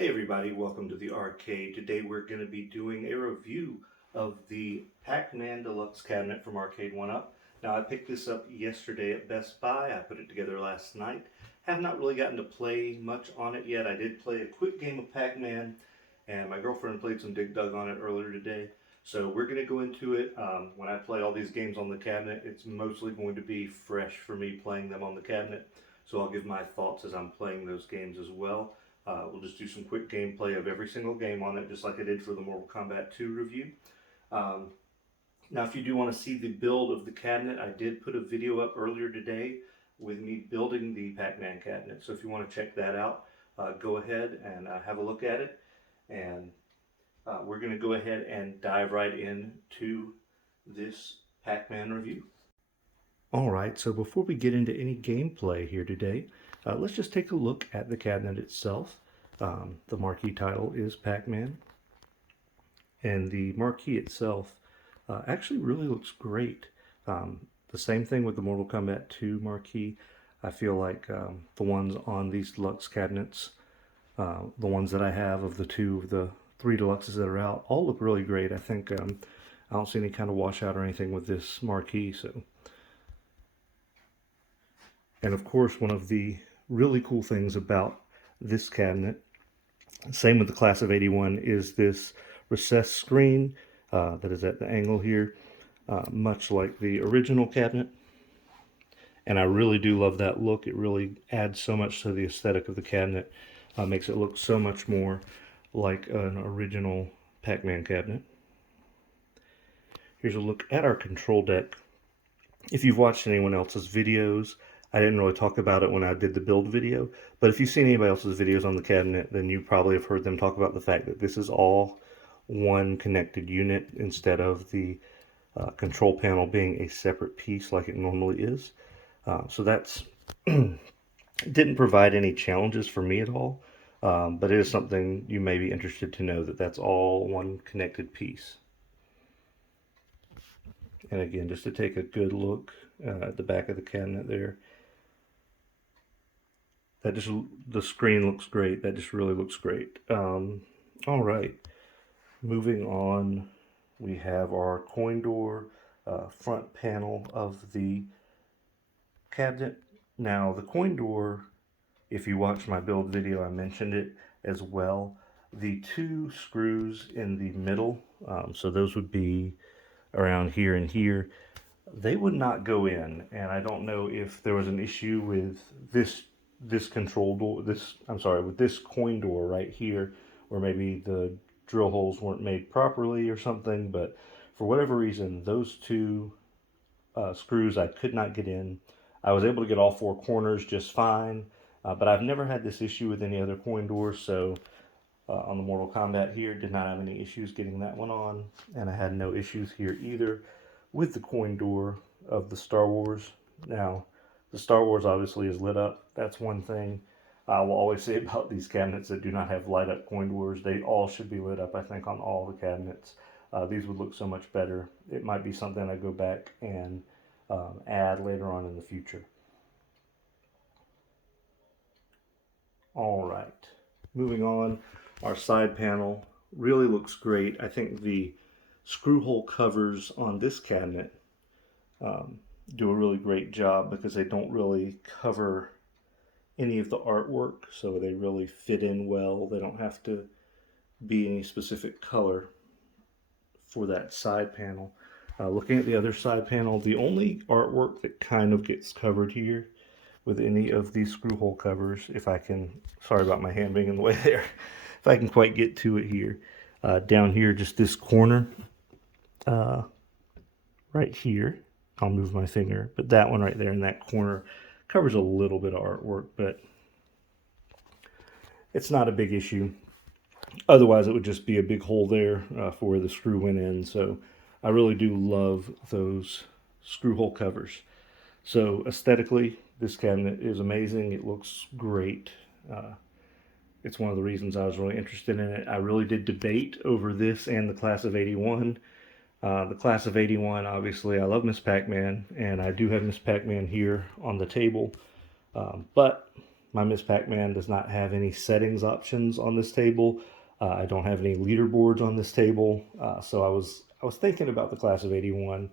Hey everybody, welcome to the arcade. Today we're going to be doing a review of the Pac-Man Deluxe cabinet from Arcade1up. Now I picked this up yesterday at Best Buy. I put it together last night. Have not really gotten to play much on it yet. I did play a quick game of Pac-Man and my girlfriend played some Dig Dug on it earlier today. So we're going to go into it. When I play all these games on the cabinet, it's mostly going to be fresh for me playing them on the cabinet. So I'll give my thoughts as I'm playing those games as well. We'll just do some quick gameplay of every single game on it, just like I did for the Mortal Kombat 2 review. Now, if you do want to see the build of the cabinet, I did put a video up earlier today with me building the Pac-Man cabinet. So if you want to check that out, go ahead and have a look at it. And we're going to go ahead and dive right into this Pac-Man review. Alright, so before we get into any gameplay here today, let's just take a look at the cabinet itself. The marquee title is Pac-Man, and the marquee itself actually really looks great. The same thing with the Mortal Kombat 2 marquee. I feel like the ones on these deluxe cabinets, the ones that I have of the three deluxes that are out, all look really great. I think I don't see any kind of washout or anything with this marquee. And of course, one of the really cool things about this cabinet, same with the Class of 81, is this recessed screen that is at the angle here, much like the original cabinet. And I really do love that look. It really adds so much to the aesthetic of the cabinet, makes it look so much more like an original Pac-Man cabinet. Here's a look at our control deck. If you've watched anyone else's videos, I didn't really talk about it when I did the build video, but if you've seen anybody else's videos on the cabinet, then you probably have heard them talk about the fact that this is all one connected unit instead of the control panel being a separate piece like it normally is. So that's didn't provide any challenges for me at all, but it is something you may be interested to know, that that's all one connected piece. And again, just to take a good look at the back of the cabinet there, the screen looks great. That just really looks great. All right, moving on, we have our coin door front panel of the cabinet. Now, the coin door, if you watched my build video, I mentioned it as well. The two screws in the middle, so those would be around here and here, they would not go in, and I don't know if there was an issue with this control door, with this coin door right here, or maybe the drill holes weren't made properly or something, but for whatever reason, those two screws I could not get in. I was able to get all four corners just fine, but I've never had this issue with any other coin doors, so on the Mortal Kombat here, did not have any issues getting that one on, and I had no issues here either with the coin door of the Star Wars. Now, the Star Wars obviously is lit up. That's one thing I will always say about these cabinets that do not have light up coin doors. They all should be lit up, I think, on all the cabinets. These would look so much better. It might be something I go back and add later on in the future. All right, moving on. Our side panel really looks great. I think the screw hole covers on this cabinet do a really great job because they don't really cover any of the artwork, so they really fit in well. They don't have to be any specific color for that side panel. Looking at the other side panel, the only artwork that kind of gets covered here with any of these screw hole covers, if I can, sorry about my hand being in the way there, if I can quite get to it here, down here, just this corner, right here, I'll move my finger, but that one right there in that corner covers a little bit of artwork, but it's not a big issue. Otherwise, it would just be a big hole there for where the screw went in. So I really do love those screw hole covers. So aesthetically, this cabinet is amazing. It looks great. It's one of the reasons I was really interested in it. I really did debate over this and the Class of 81. The Class of 81, obviously, I love Miss Pac-Man, and I do have Miss Pac-Man here on the table. But My Miss Pac-Man does not have any settings options on this table. I don't have any leaderboards on this table, so I was thinking about the class of '81,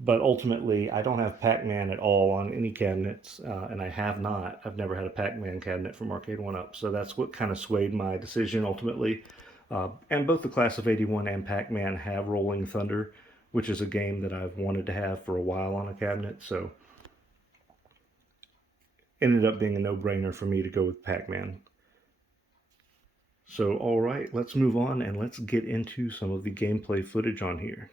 but ultimately I don't have Pac-Man at all on any cabinets, and I have not. I've never had a Pac-Man cabinet from Arcade1up, so that's what kind of swayed my decision ultimately. And both the class of '81 and Pac-Man have Rolling Thunder, which is a game that I've wanted to have for a while on a cabinet, so ended up being a no-brainer for me to go with Pac-Man. So, all right, let's move on and let's get into some of the gameplay footage on here.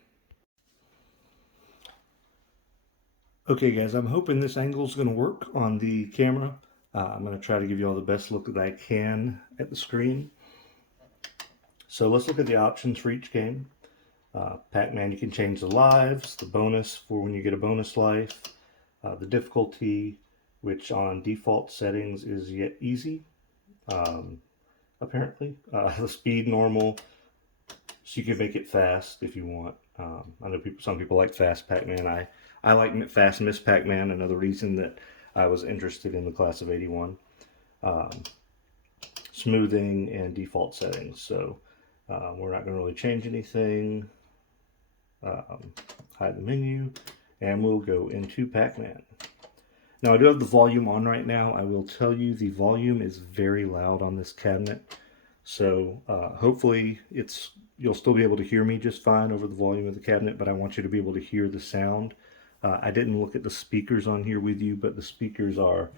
Okay, guys, I'm hoping this angle is going to work on the camera. I'm going to try to give you all the best look that I can at the screen. So let's look at the options for each game. Pac-Man, you can change the lives, the bonus for when you get a bonus life, the difficulty, which on default settings is yet easy, apparently. The speed, normal, so you can make it fast if you want. I know some people like fast Pac-Man. I like fast Miss Pac-Man, another reason that I was interested in the class of '81. Smoothing and default settings, so we're not going to really change anything. Hide the menu, and we'll go into Pac-Man. Now I do have the volume on right now. I will tell you the volume is very loud on this cabinet, so hopefully you'll still be able to hear me just fine over the volume of the cabinet, but I want you to be able to hear the sound. I didn't look at the speakers on here with you, but the speakers are,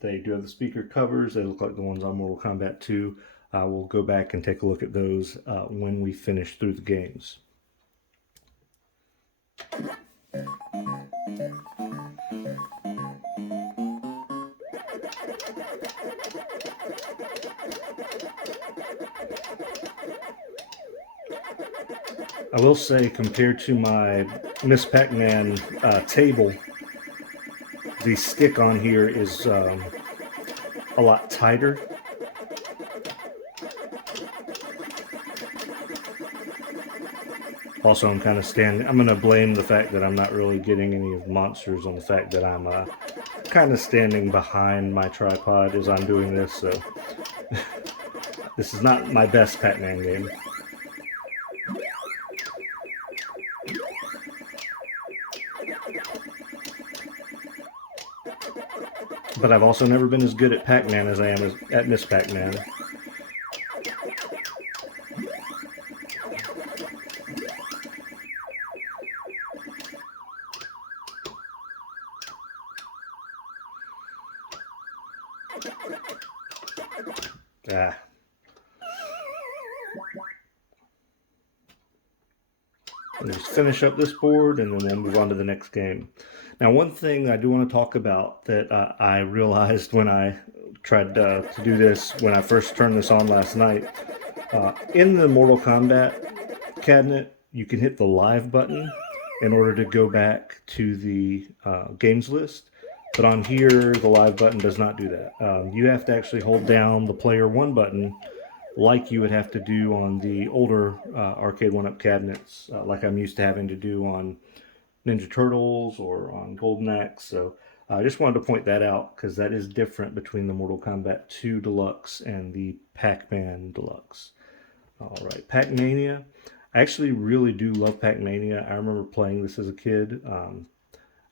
they do have the speaker covers. They look like the ones on Mortal Kombat 2. We'll go back and take a look at those when we finish through the games. I will say, compared to my Miss Pac-Man table, the stick on here is a lot tighter. Also, I'm kind of standing, I'm going to blame the fact that I'm not really getting any of the monsters on the fact that I'm kind of standing behind my tripod as I'm doing this, so this is not my best Pac-Man game. But I've also never been as good at Pac-Man as I am at Miss Pac-Man. And just finish up this board, and then we'll move on to the next game. Now, one thing I do want to talk about that I realized when I tried to do this, when I first turned this on last night, in the Mortal Kombat cabinet, you can hit the live button in order to go back to the games list. But on here, the live button does not do that. You have to actually hold down the player 1 button like you would have to do on the older Arcade1up cabinets, like I'm used to having to do on Ninja Turtles or on Golden Axe. So I just wanted to point that out because that is different between the Mortal Kombat 2 Deluxe and the Pac-Man Deluxe. All right, Pac-Mania. I actually really do love Pac-Mania. I remember playing this as a kid.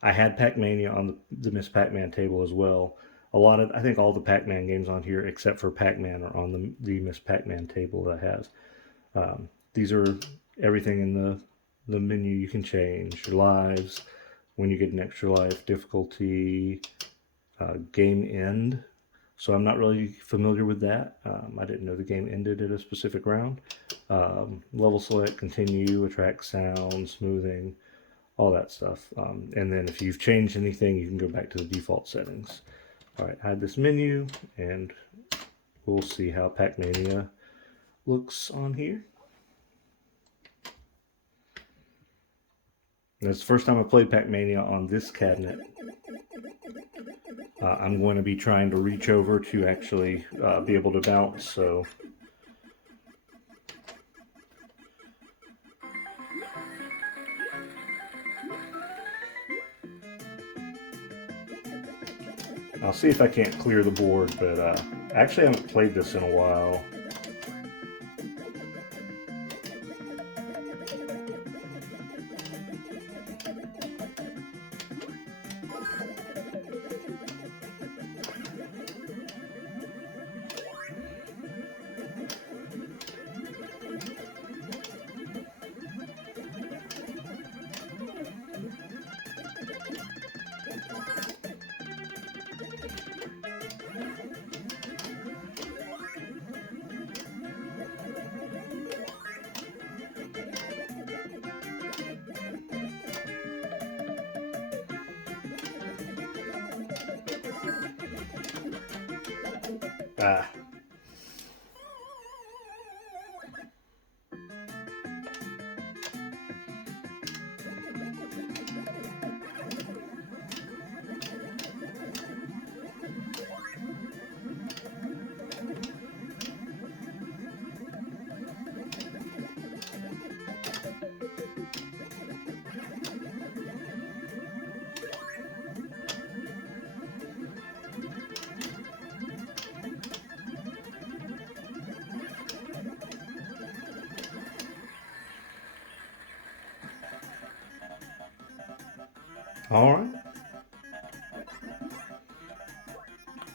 I had Pac-Mania on the Miss Pac-Man table as well. I think all the Pac-Man games on here, except for Pac-Man, are on the Miss Pac-Man table that I have. These are everything in the menu you can change. Your lives, when you get an extra life, difficulty, game end. So I'm not really familiar with that. I didn't know the game ended at a specific round. Level select, continue, attract sound, smoothing, all that stuff. And then if you've changed anything, you can go back to the default settings. All right, hide this menu, and we'll see how Pac-Mania looks on here. And it's the first time I played Pac-Mania on this cabinet. I'm going to be trying to reach over to actually be able to bounce, so... I'll see if I can't clear the board, but I actually haven't played this in a while. Ah. All right.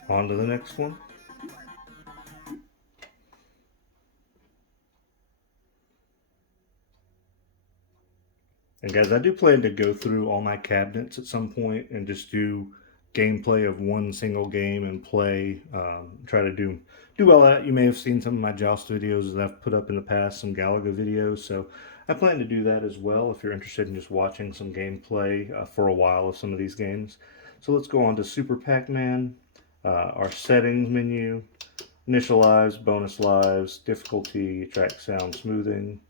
On to the next one. And guys, I do plan to go through all my cabinets at some point and just do gameplay of one single game and play. Try to do well at it. You may have seen some of my Joust videos that I've put up in the past, some Galaga videos. So I plan to do that as well if you're interested in just watching some gameplay for a while of some of these games. So let's go on to Super Pac-Man, our settings menu, initialize, bonus lives, difficulty, track sound smoothing.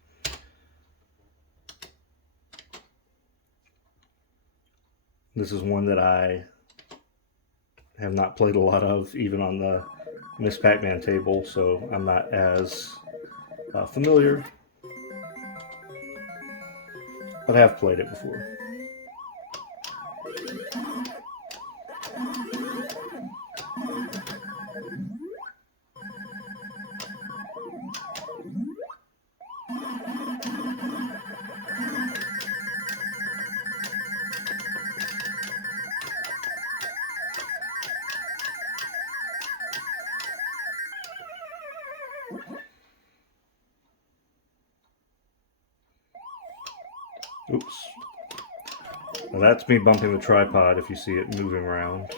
This is one that I have not played a lot of, even on the Miss Pac-Man table, so I'm not as familiar, but I have played it before. Oops. Well, that's me bumping the tripod if you see it moving around.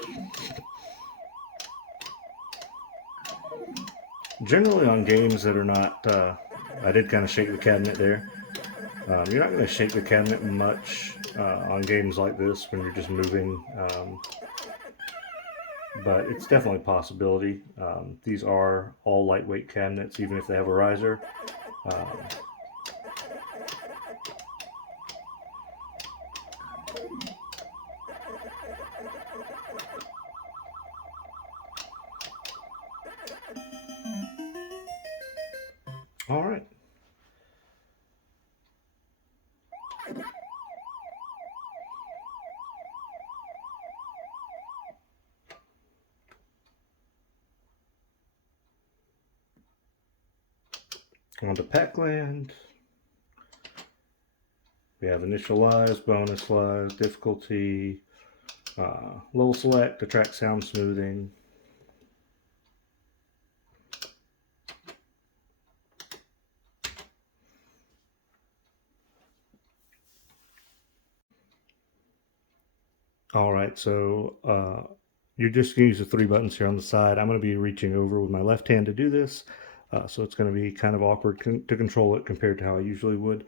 Generally on games that are not, I did kind of shake the cabinet there. You're not going to shake the cabinet much on games like this when you're just moving, but it's definitely a possibility. These are all lightweight cabinets, even if they have a riser. All right. On to Pac-Land. We have initialize, bonus lives, difficulty, level select, attract sound smoothing. All right, so you're just going to use the three buttons here on the side. I'm going to be reaching over with my left hand to do this, so it's going to be kind of awkward to control it compared to how I usually would.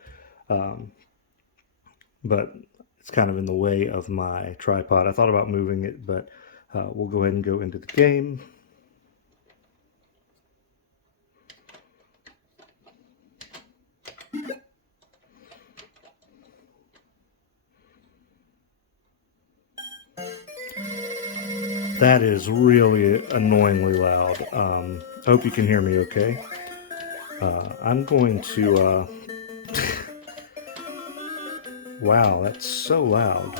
But it's kind of in the way of my tripod. I thought about moving it, but we'll go ahead and go into the game. That is really annoyingly loud. I hope you can hear me okay. I'm going to... Wow, that's so loud.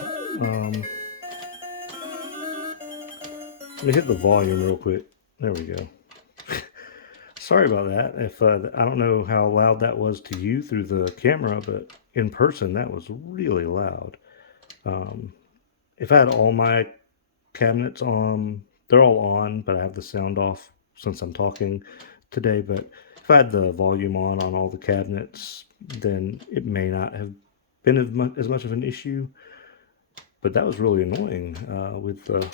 Let me hit the volume real quick. There we go. Sorry about that. If I don't know how loud that was to you through the camera, but in person that was really loud. If I had all my cabinets on, they're all on, but I have the sound off since I'm talking today. But if I had the volume on all the cabinets, then it may not have been as much of an issue. But that was really annoying with the.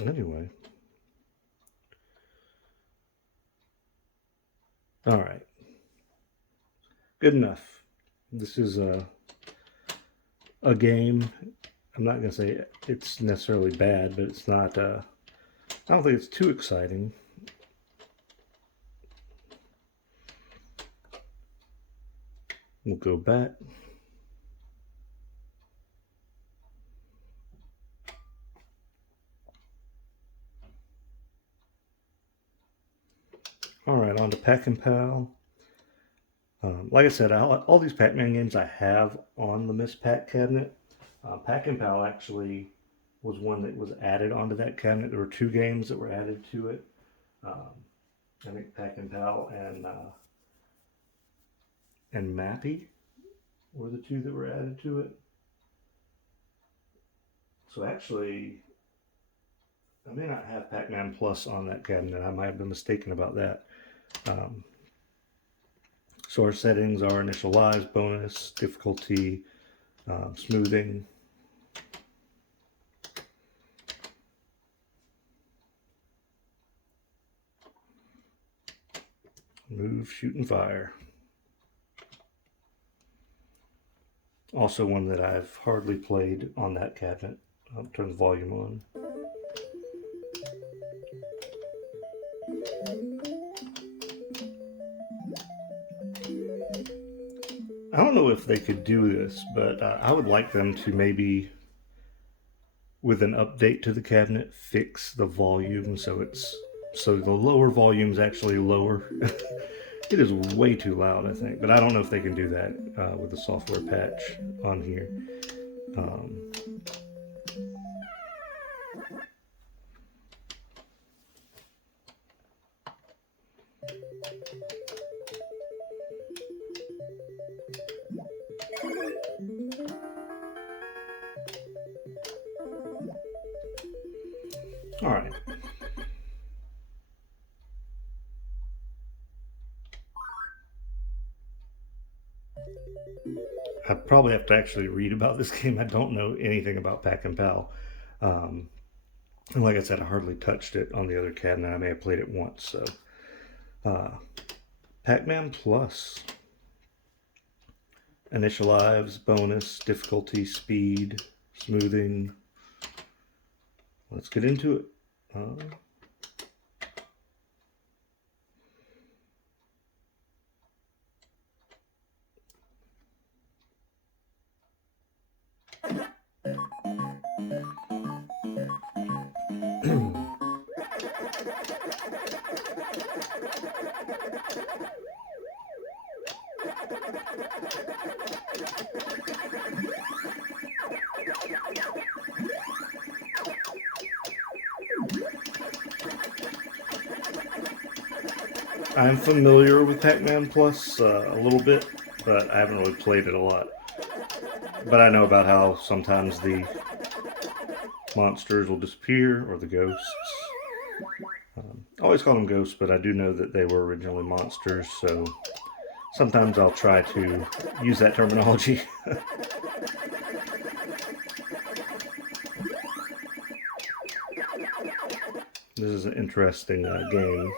Anyway. All right. Good enough. This is a game. I'm not going to say it's necessarily bad, but it's not. I don't think it's too exciting. We'll go back. All right, on to Pac-man. Like I said, all these Pac-Man games I have on the Miss Pac cabinet. Pac-man actually was one that was added onto that cabinet. There were two games that were added to it. I think Pac-man and Mappy were the two that were added to it. So actually, I may not have Pac-Man Plus on that cabinet. I might have been mistaken about that. So our settings are initial lives, bonus, difficulty, smoothing. Move, shoot, and fire. Also one that I've hardly played on that cabinet. I'll turn the volume on. I don't know if they could do this, but I would like them to maybe, with an update to the cabinet, fix the volume so the lower volume is actually lower. It is way too loud, I think, but I don't know if they can do that with the software patch on here. All right. I probably have to actually read about this game. I don't know anything about Pac-man. And like I said, I hardly touched it on the other cabinet. I may have played it once. So, Pac-Man Plus. Initial lives, bonus, difficulty, speed, smoothing. Let's get into it. I'm familiar with Pac-Man Plus a little bit, but I haven't really played it a lot. But I know about how sometimes the monsters will disappear, or the ghosts. I always call them ghosts, but I do know that they were originally monsters, so sometimes I'll try to use that terminology. This is an interesting game.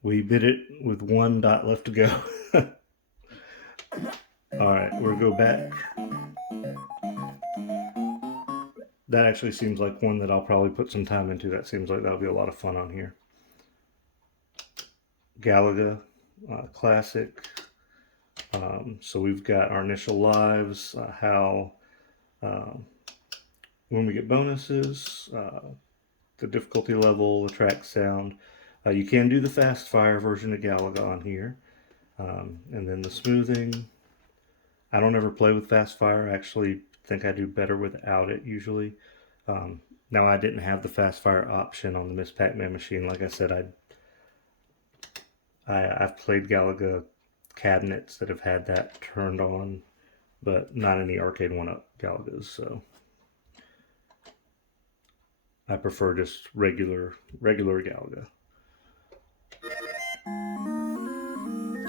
We did it with one dot left to go. All right, we'll go back. that actually seems like one that I'll probably put some time into. That seems like that'll be a lot of fun on here. Galaga, classic. So we've got our initial lives, how when we get bonuses, the difficulty level, the track sound. You can do the fast fire version of Galaga on here. And then the smoothing. I don't ever play with fast fire. I actually think I do better without it usually. Now I didn't have the fast fire option on the Miss Pac-Man machine. Like I said, I've played Galaga cabinets that have had that turned on, but not any Arcade1up Galagas. So I prefer just regular Galaga.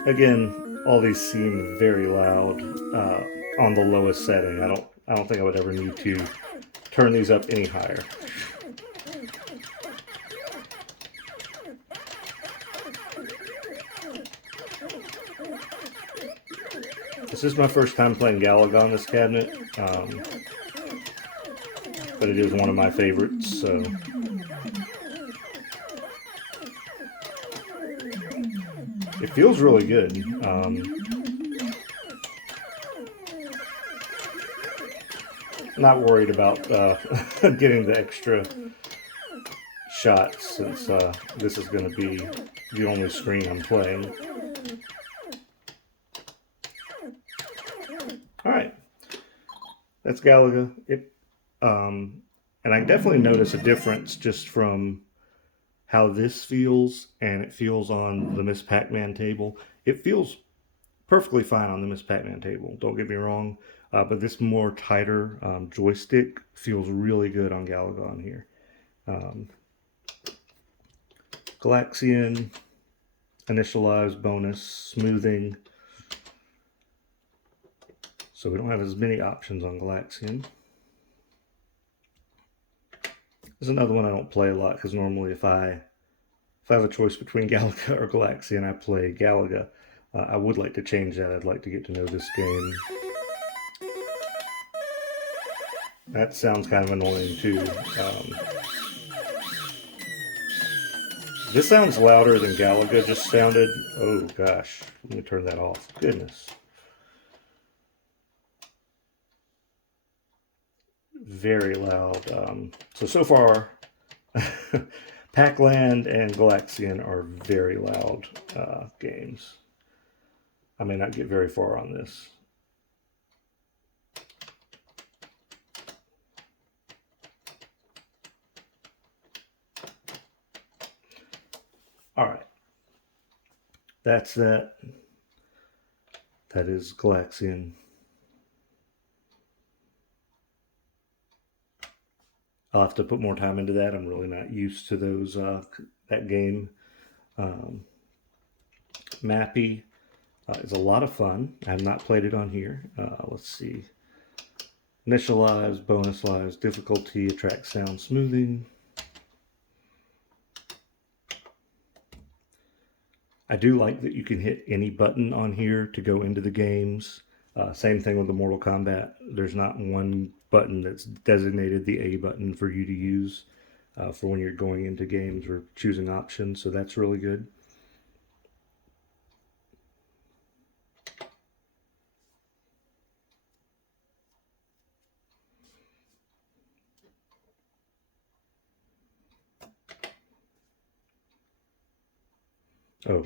Again, all these seem very loud on the lowest setting. I don't think I would ever need to turn these up any higher. This is my first time playing Galaga on this cabinet, but it is one of my favorites, so. It feels really good. Not worried about getting the extra shots since this is going to be the only screen I'm playing. Alright, that's Galaga. And I definitely notice a difference just from how this feels and it feels on the Miss Pac-Man table. It feels perfectly fine on the Miss Pac-Man table, don't get me wrong, but this more tighter joystick feels really good on Galaga on here. Galaxian, initialize, bonus, smoothing. So we don't have as many options on Galaxian. This is another one I don't play a lot because normally if I have a choice between Galaga or Galaxian, I play Galaga. I would like to change that. I'd like to get to know this game. That sounds kind of annoying too. This sounds louder than Galaga just sounded. Oh gosh, let me turn that off. Goodness. Very loud. So far, Pac-Land and Galaxian are very loud games. I may not get very far on this. Alright. That's that. That is Galaxian. I'll have to put more time into that. I'm really not used to those that game. Mappy is a lot of fun. I have not played it on here. Let's see. Initialize, bonus lives, difficulty, attract sound, smoothing. I do like that you can hit any button on here to go into the games. Same thing with the Mortal Kombat. There's not one button that's designated the A button for you to use for when you're going into games or choosing options, so that's really good. Oh.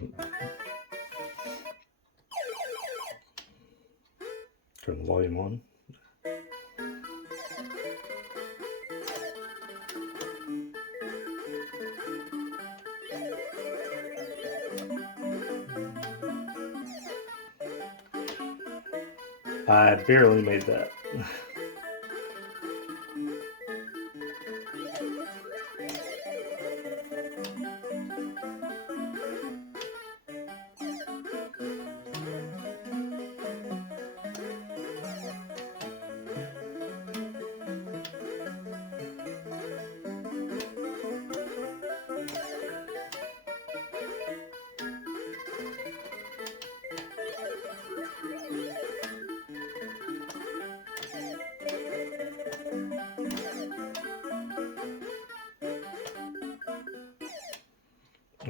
Turn the volume on. I barely made that.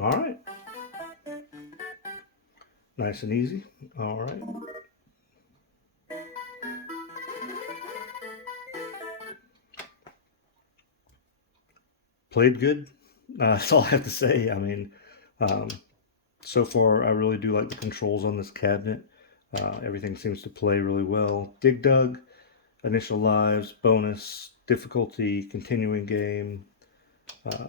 All right. Nice and easy. All right. Played good. That's all I have to say. I mean, um, so far I really do like the controls on this cabinet. Everything seems to play really well. Dig Dug, initial lives, bonus, difficulty, continuing game, uh,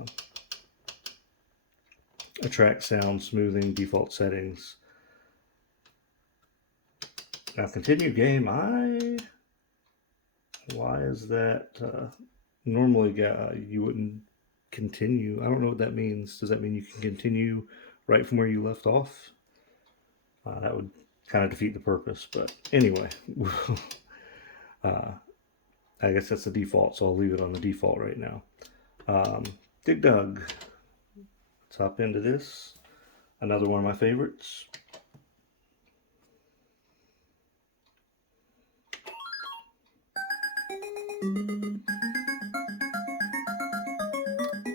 attract sound, smoothing, default settings. Now, continue game, why is that? Normally, you wouldn't continue. I don't know what that means. Does that mean you can continue right from where you left off? That would kind of defeat the purpose. But anyway, I guess that's the default, so I'll leave it on the default right now. Dig Dug. Let's hop into this. Another one of my favorites.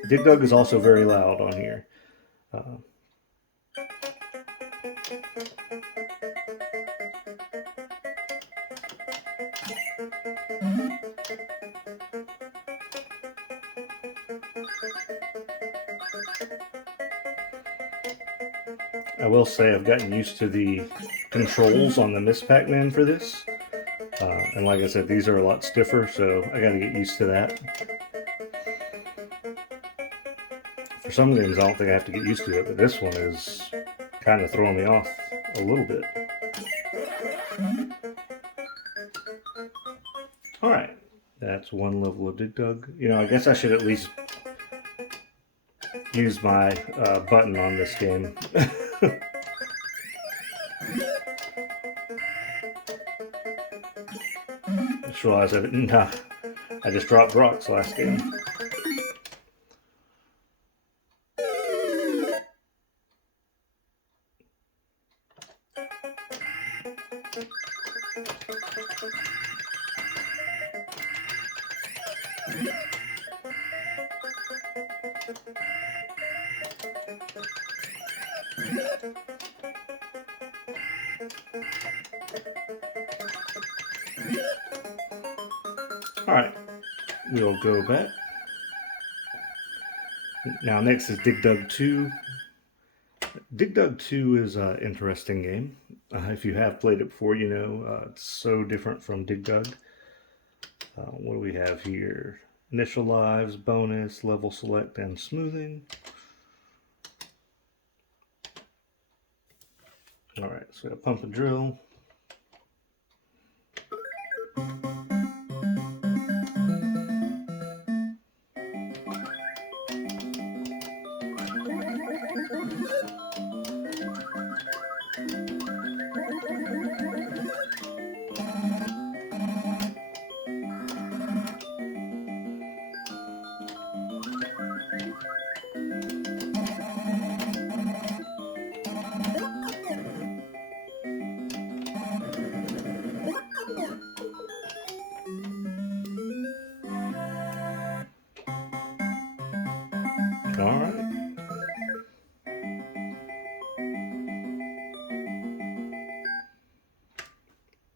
Dig Dug is also very loud on here. I will say I've gotten used to the controls on the Miss Pac-Man for this. And like I said, these are a lot stiffer, so I gotta get used to that. For some games, I don't think I have to get used to it, but this one is kind of throwing me off a little bit. Alright, that's one level of Dig Dug. You know, I guess I should at least use my button on this game. I just realized I just dropped rocks last game. Alright, we'll go back. Now next is Dig Dug 2. Dig Dug 2 is an interesting game. If you have played it before, you know it's so different from Dig Dug. What do we have here? Initial lives, bonus, level select, and smoothing. Alright, so we got pump and drill. Alright.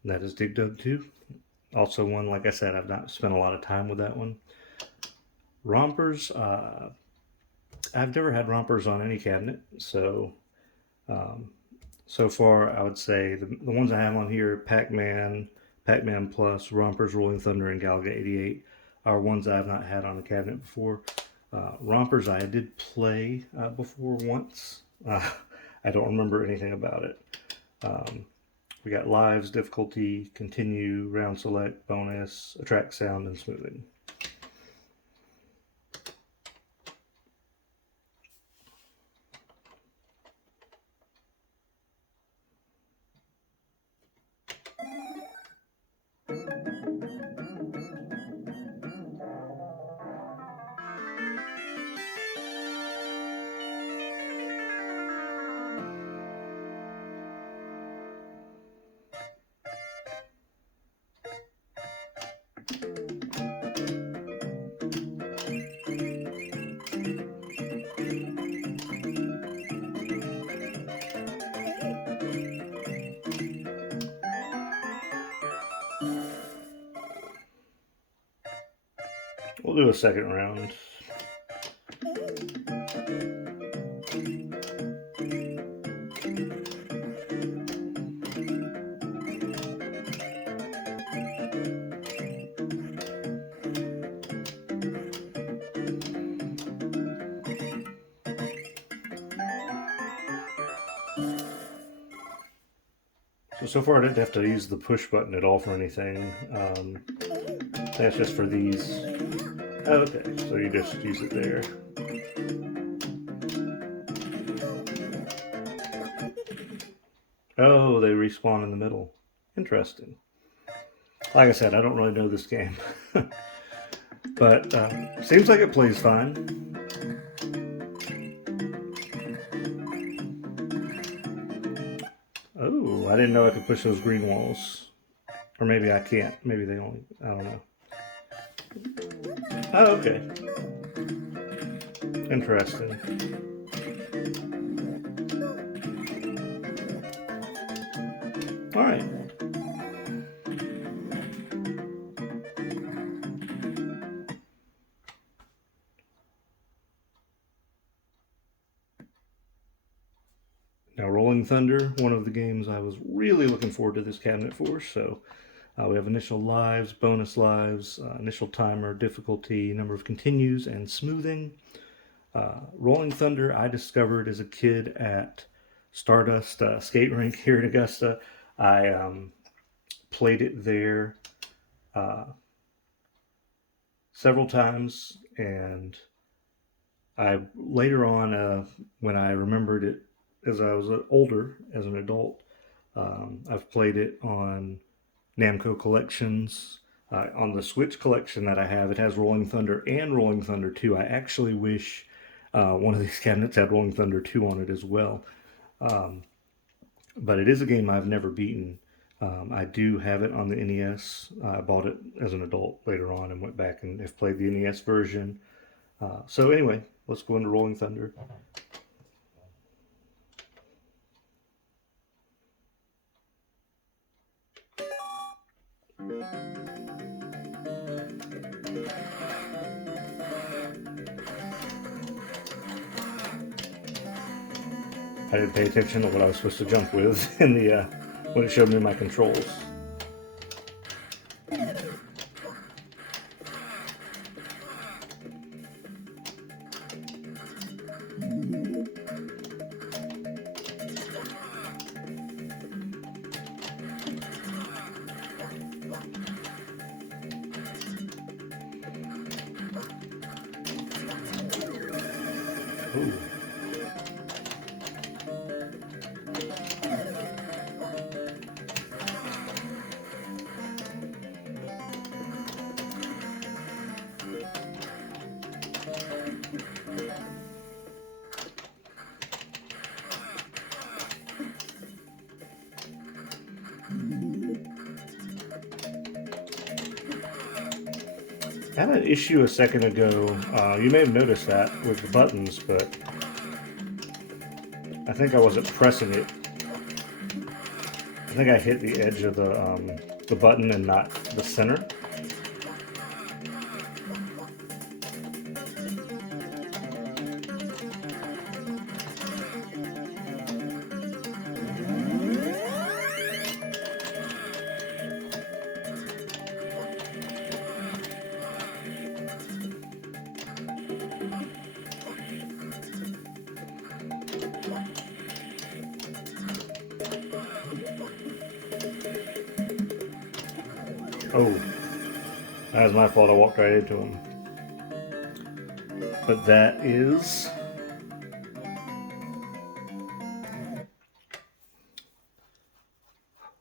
That is Dig Dug 2. Also one, like I said, I've not spent a lot of time with that one. Rompers, I've never had rompers on any cabinet, so so far I would say the ones I have on here, Pac-Man, Pac-Man Plus, Rompers, Rolling Thunder, and Galaga 88 are ones I have not had on a cabinet before. Rompers I did play before once. I don't remember anything about it. We got lives, difficulty, continue, round select, bonus, attract sound, and smoothing. We'll do a second round. So far I didn't have to use the push button at all for anything. That's just for these. Okay, so you just use it there. Oh, they respawn in the middle. Interesting. Like I said, I don't really know this game. But seems like it plays fine. Oh, I didn't know I could push those green walls. Or maybe I can't. Maybe they only... I don't know. Oh, okay. Interesting. Alright. Now, Rolling Thunder, one of the games I was really looking forward to this cabinet for. So we have initial lives, bonus lives, initial timer, difficulty, number of continues, and smoothing. Rolling Thunder I discovered as a kid at Stardust skate rink here in Augusta. I played it there several times, and I later on, when I remembered it as I was older, as an adult, I've played it on Namco collections. On the Switch collection that I have, it has Rolling Thunder and Rolling Thunder 2. I actually wish one of these cabinets had Rolling Thunder 2 on it as well. But it is a game I've never beaten. I do have it on the NES. I bought it as an adult later on and went back and have played the NES version. So anyway, let's go into Rolling Thunder. I didn't pay attention to what I was supposed to jump with in the when it showed me my controls. Ooh. I had an issue a second ago. You may have noticed that with the buttons, but I think I wasn't pressing it. I think I hit the edge of the button and not the center. Oh, that was my fault. I walked right into him. But that is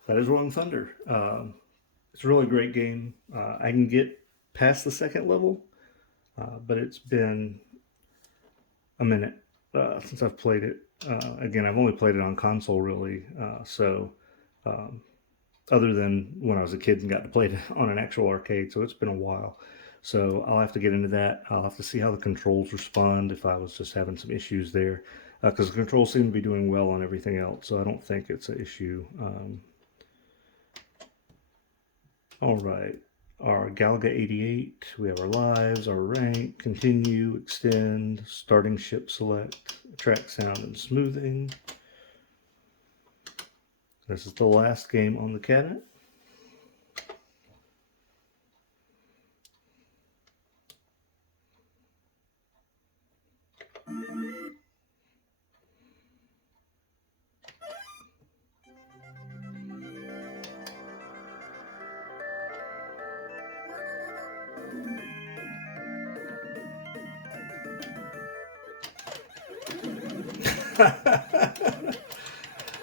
Rolling Thunder. It's a really great game. I can get past the second level, but it's been a minute since I've played it. Again, I've only played it on console, really. Other than when I was a kid and got to play it on an actual arcade, so it's been a while. So I'll have to get into that. I'll have to see how the controls respond if I was just having some issues there, because the controls seem to be doing well on everything else, so I don't think it's an issue. All right, our Galaga 88. We have our lives, our rank, continue, extend, starting ship select, track sound and smoothing. This is the last game on the cabinet.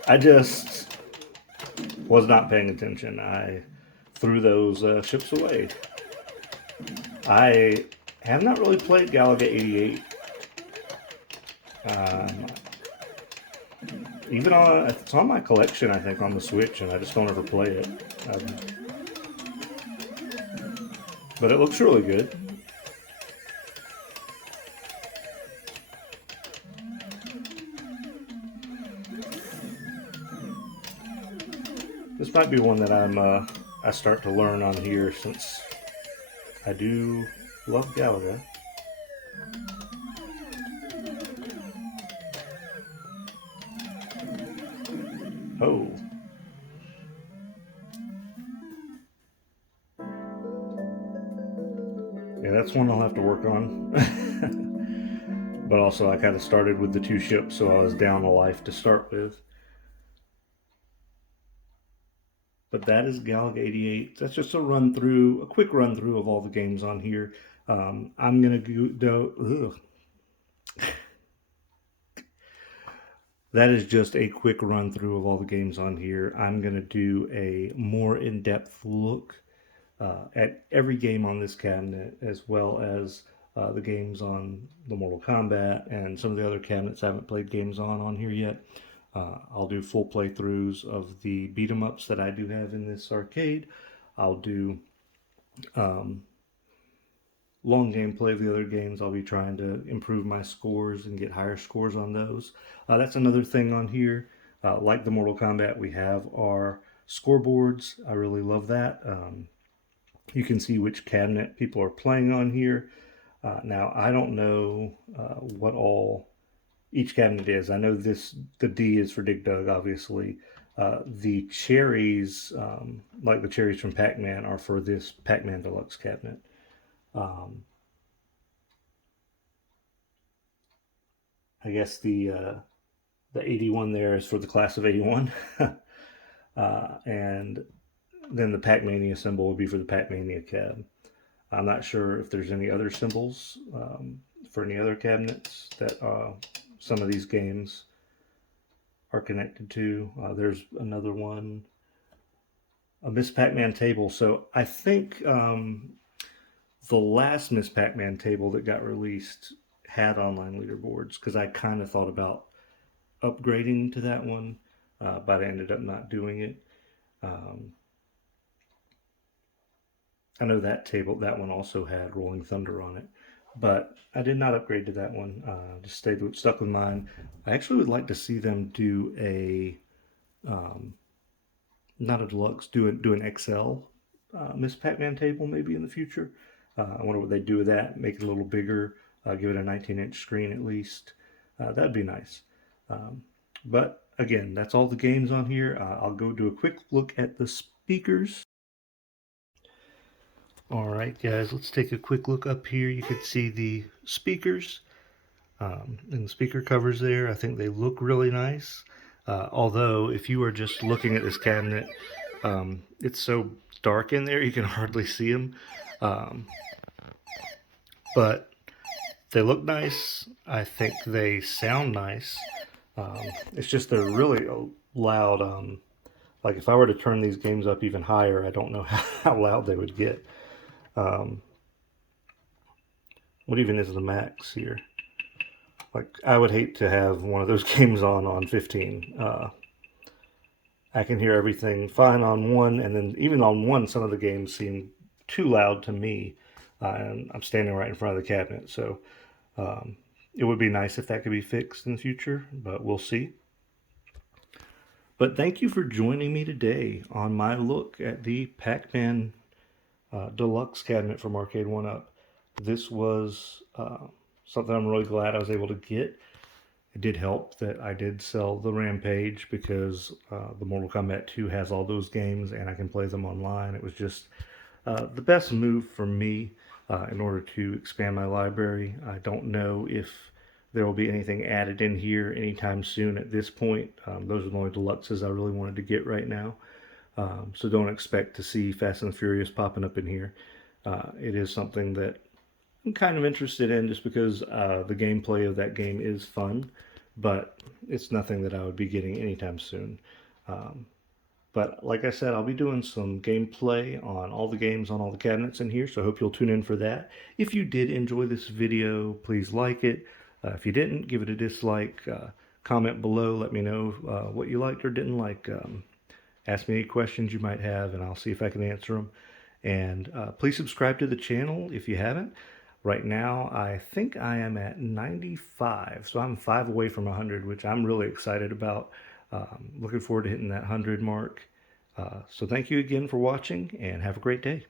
I just was not paying attention. I threw those ships away. I have not really played Galaga 88. Even on it's on my collection, I think, on the Switch, and I just don't ever play it. Um, but it looks really good. This might be one that I start to learn on here, since I do love Galaga. Oh. Yeah, that's one I'll have to work on. But also, I kind of started with the 2 ships, so I was down a life to start with. But that is Galaga 88. That's just a quick run through of all the games on here. I'm gonna go. That is just a quick run through of all the games on here. I'm gonna do a more in-depth look at every game on this cabinet, as well as the games on the Mortal Kombat and some of the other cabinets I haven't played games on here yet. I'll do full playthroughs of the beat 'em ups that I do have in this arcade. I'll do long gameplay of the other games. I'll be trying to improve my scores and get higher scores on those. That's another thing on here. Like the Mortal Kombat, we have our scoreboards. I really love that. You can see which cabinet people are playing on here. Now, I don't know what all each cabinet is. I know the D is for Dig Dug, obviously. The cherries, like the cherries from Pac-Man, are for this Pac-Man Deluxe cabinet. I guess the 81 there is for the class of 81. And then the Pac-Mania symbol would be for the Pac-Mania cab. I'm not sure if there's any other symbols for any other cabinets that some of these games are connected to. There's another one, a Miss Pac-Man table. So I think the last Miss Pac-Man table that got released had online leaderboards, because I kind of thought about upgrading to that one, but I ended up not doing it. I know that one also had Rolling Thunder on it, but I did not upgrade to that one. Just stuck with mine. I actually would like to see them do not a deluxe, do an XL Miss Pac-Man table maybe in the future. I wonder what they'd do with that. Make it a little bigger. Give it a 19-inch screen at least. That'd be nice. But again, that's all the games on here. I'll go do a quick look at the speakers. All right, guys, let's take a quick look up here. You can see the speakers and the speaker covers there. I think they look really nice. Although, if you are just looking at this cabinet, it's so dark in there you can hardly see them. But they look nice. I think they sound nice. It's just they're really loud. Like if I were to turn these games up even higher, I don't know how loud they would get. What even is the max here? Like, I would hate to have one of those games on 15. I can hear everything fine on 1, and then even on 1, some of the games seem too loud to me. And I'm standing right in front of the cabinet, so it would be nice if that could be fixed in the future, but we'll see. But thank you for joining me today on my look at the Pac-Man deluxe cabinet from Arcade1up. This was something I'm really glad I was able to get. It did help that I did sell the Rampage because the Mortal Kombat 2 has all those games and I can play them online. It was just the best move for me in order to expand my library. I don't know if there will be anything added in here anytime soon at this point. Those are the only deluxes I really wanted to get right now. So don't expect to see Fast and the Furious popping up in here. It is something that I'm kind of interested in just because the gameplay of that game is fun, but it's nothing that I would be getting anytime soon. But like I said, I'll be doing some gameplay on all the games on all the cabinets in here, so I hope you'll tune in for that. If you did enjoy this video, please like it. If you didn't, give it a dislike. Comment below, let me know what you liked or didn't like. Ask me any questions you might have, and I'll see if I can answer them. And please subscribe to the channel if you haven't. Right now, I think I am at 95, so I'm 5 away from 100, which I'm really excited about. Looking forward to hitting that 100 mark. So thank you again for watching, and have a great day.